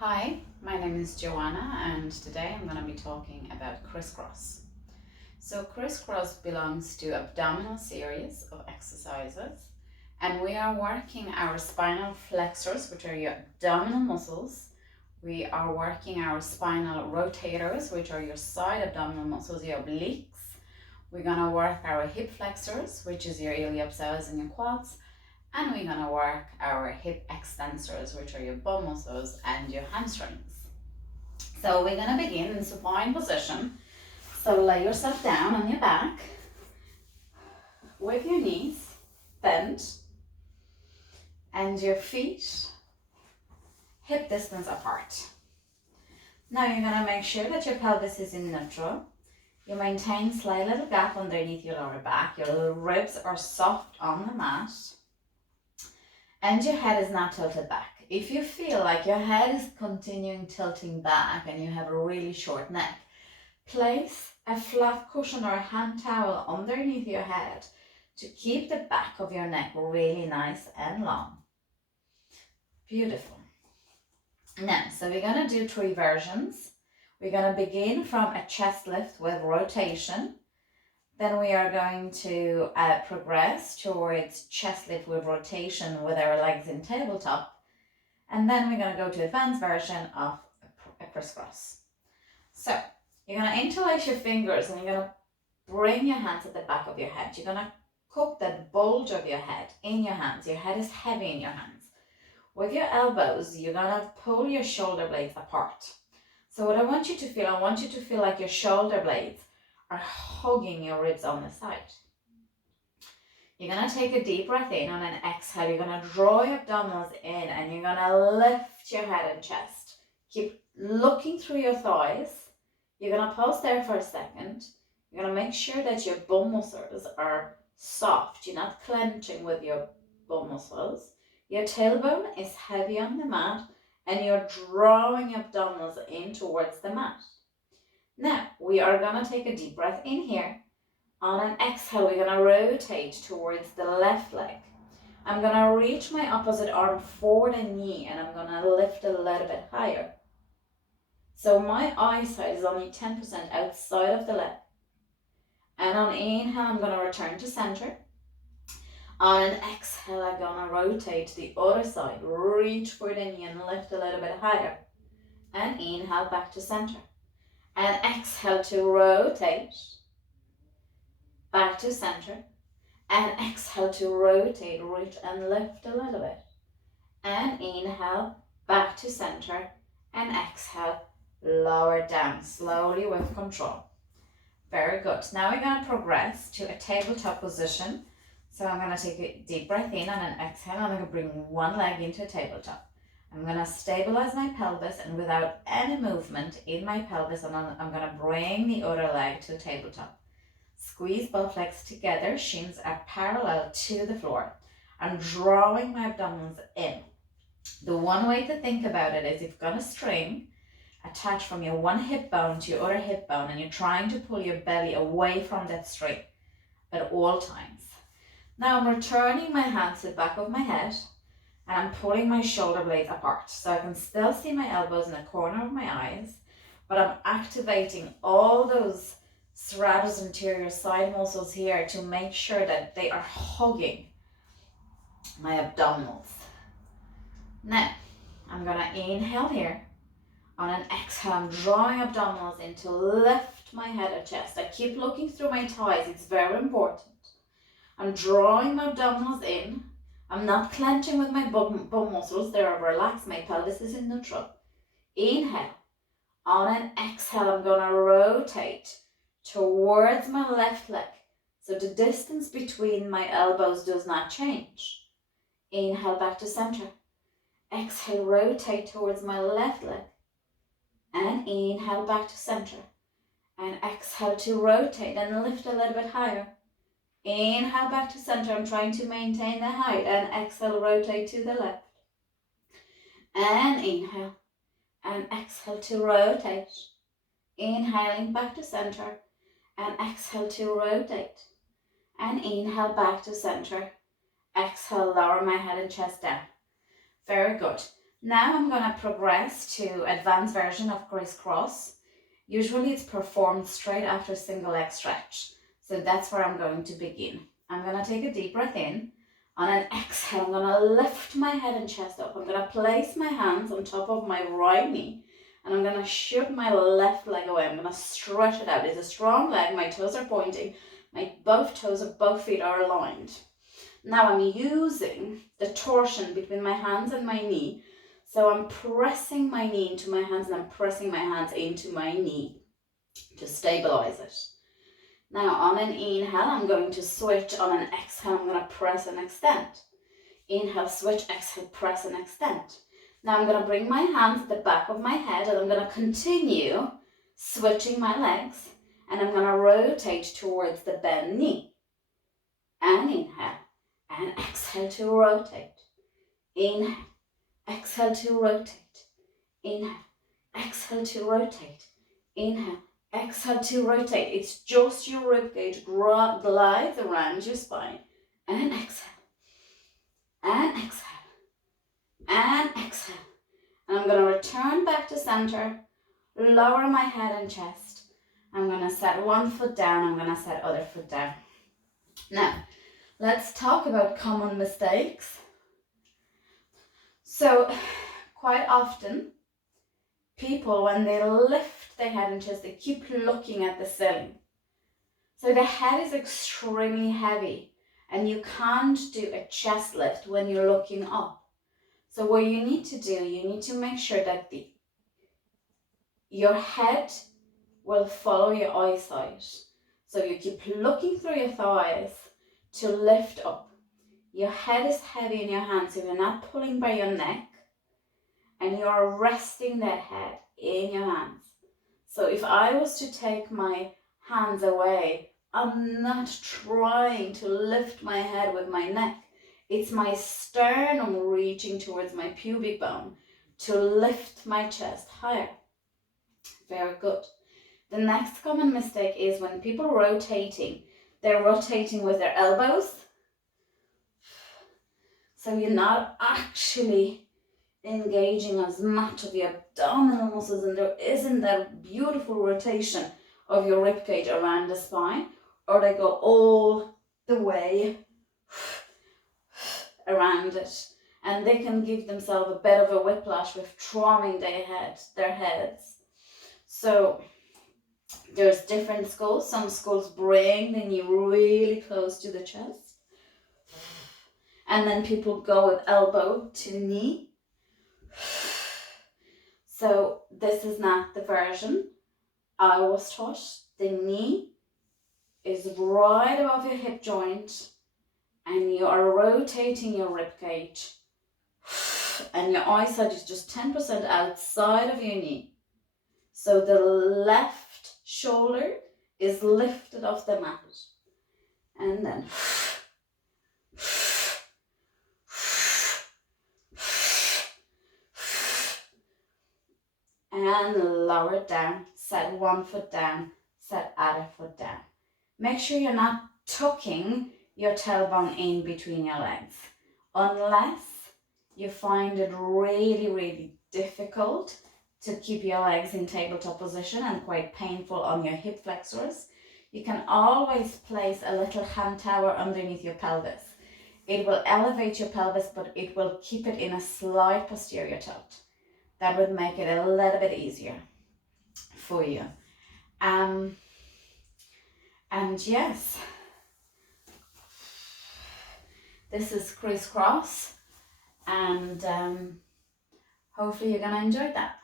Hi, my name is Joanna and today I'm going to be talking about crisscross. So crisscross belongs to abdominal series of exercises, and we are working our spinal flexors, which are your abdominal muscles. We are working our spinal rotators, which are your side abdominal muscles, your obliques. We're going to work our hip flexors, which is your iliopsoas and your quads. And we're going to work our hip extensors, which are your bum muscles and your hamstrings. So we're going to begin in supine position. So lay yourself down on your back with your knees bent and your feet hip distance apart. Now you're going to make sure that your pelvis is in neutral. You maintain slight little gap underneath your lower back. Your ribs are soft on the mat. And your head is not tilted back. If you feel like your head is continuing tilting back and you have a really short neck, place a flat cushion or a hand towel underneath your head to keep the back of your neck really nice and long. Beautiful. Now, so we're going to do 3 versions. We're going to begin from a chest lift with rotation. Then we are going to progress towards chest lift with rotation with our legs in tabletop. And then we're going to go to advanced version of a crisscross. So you're going to interlace your fingers and you're going to bring your hands at the back of your head. You're going to cup the bulge of your head in your hands. Your head is heavy in your hands. With your elbows, you're going to pull your shoulder blades apart. So what I want you to feel like your shoulder blades are hugging your ribs on the side. You're going to take a deep breath in. On an exhale, you're going to draw your abdominals in and you're going to lift your head and chest. Keep looking through your thighs. You're going to pause there for a second. You're going to make sure that your bum muscles are soft. You're not clenching with your bum muscles. Your tailbone is heavy on the mat and you're drawing your abdominals in towards the mat. Now, we are going to take a deep breath in here. On an exhale, we're going to rotate towards the left leg. I'm going to reach my opposite arm for the knee and I'm going to lift a little bit higher. So my eyesight is only 10% outside of the leg. And on inhale, I'm going to return to center. On an exhale, I'm going to rotate to the other side. Reach for the knee and lift a little bit higher. And inhale back to center. And exhale to rotate back to center. And exhale to rotate, reach and lift a little bit. And inhale back to center. And exhale, lower down slowly with control. Very good. Now we're going to progress to a tabletop position. So I'm going to take a deep breath in on an exhale. I'm going to bring one leg into a tabletop. I'm going to stabilize my pelvis and without any movement in my pelvis, I'm going to bring the other leg to a tabletop. Squeeze both legs together, shins are parallel to the floor. I'm drawing my abdominals in. The one way to think about it is you've got a string attached from your one hip bone to your other hip bone and you're trying to pull your belly away from that string at all times. Now I'm returning my hands to the back of my head and I'm pulling my shoulder blades apart. So I can still see my elbows in the corner of my eyes, but I'm activating all those serratus anterior side muscles here to make sure that they are hugging my abdominals. Now, I'm going to inhale here. On an exhale, I'm drawing abdominals in to lift my head and chest. I keep looking through my thighs. It's very important. I'm drawing my abdominals in. I'm not clenching with my bum muscles. They are relaxed. My pelvis is in neutral. Inhale. On an exhale, I'm going to rotate towards my left leg. So the distance between my elbows does not change. Inhale back to center. Exhale, rotate towards my left leg. And inhale back to center. And exhale to rotate and lift a little bit higher. Inhale back to center. I'm trying to maintain the height. And exhale, rotate to the left. And inhale. And exhale to rotate. Inhaling back to center. And exhale to rotate. And inhale back to center. Exhale, lower my head and chest down. Very good. Now I'm going to progress to advanced version of crisscross. Usually it's performed straight after single leg stretch. So that's where I'm going to begin. I'm going to take a deep breath in. On an exhale, I'm going to lift my head and chest up. I'm going to place my hands on top of my right knee. And I'm going to shoot my left leg away. I'm going to stretch it out. It's a strong leg. My toes are pointing. Both toes of both feet are aligned. Now I'm using the torsion between my hands and my knee. So I'm pressing my knee into my hands and I'm pressing my hands into my knee to stabilize it. Now on an inhale, I'm going to switch. On an exhale, I'm going to press and extend. Inhale, switch, exhale, press and extend. Now I'm going to bring my hands at the back of my head and I'm going to continue switching my legs and I'm going to rotate towards the bent knee. And inhale and exhale to rotate. Inhale, exhale to rotate. Inhale, exhale to rotate. Inhale, exhale to rotate. It's just your ribcage glides around your spine. And exhale. And exhale. And exhale. And I'm going to return back to center. Lower my head and chest. I'm going to set one foot down. I'm going to set other foot down. Now, let's talk about common mistakes. So, quite often, people, when they lift their head and chest, they keep looking at the ceiling. So the head is extremely heavy and you can't do a chest lift when you're looking up. So what you need to do, you need to make sure that your head will follow your eyesight. So you keep looking through your thighs to lift up. Your head is heavy in your hands, so you're not pulling by your neck and you're resting that head in your hands. So if I was to take my hands away, I'm not trying to lift my head with my neck. It's my sternum reaching towards my pubic bone to lift my chest higher. Very good. The next common mistake is when people are rotating, they're rotating with their elbows. So you're not actually engaging as much of the abdominal muscles and there isn't that beautiful rotation of your ribcage around the spine, or they go all the way around it and they can give themselves a bit of a whiplash with throwing their heads. So there's different schools. Some schools bring the knee really close to the chest and then people go with elbow to knee. So this is not the version I was taught. The knee is right above your hip joint and you are rotating your ribcage and your eyesight is just 10% outside of your knee. So the left shoulder is lifted off the mat and then and lower it down, set one foot down, set other foot down. Make sure you're not tucking your tailbone in between your legs, unless you find it really, really difficult to keep your legs in tabletop position and quite painful on your hip flexors. You can always place a little hand tower underneath your pelvis. It will elevate your pelvis, but it will keep it in a slight posterior tilt. That would make it a little bit easier for you. And yes, this is crisscross, and hopefully you're gonna enjoy that.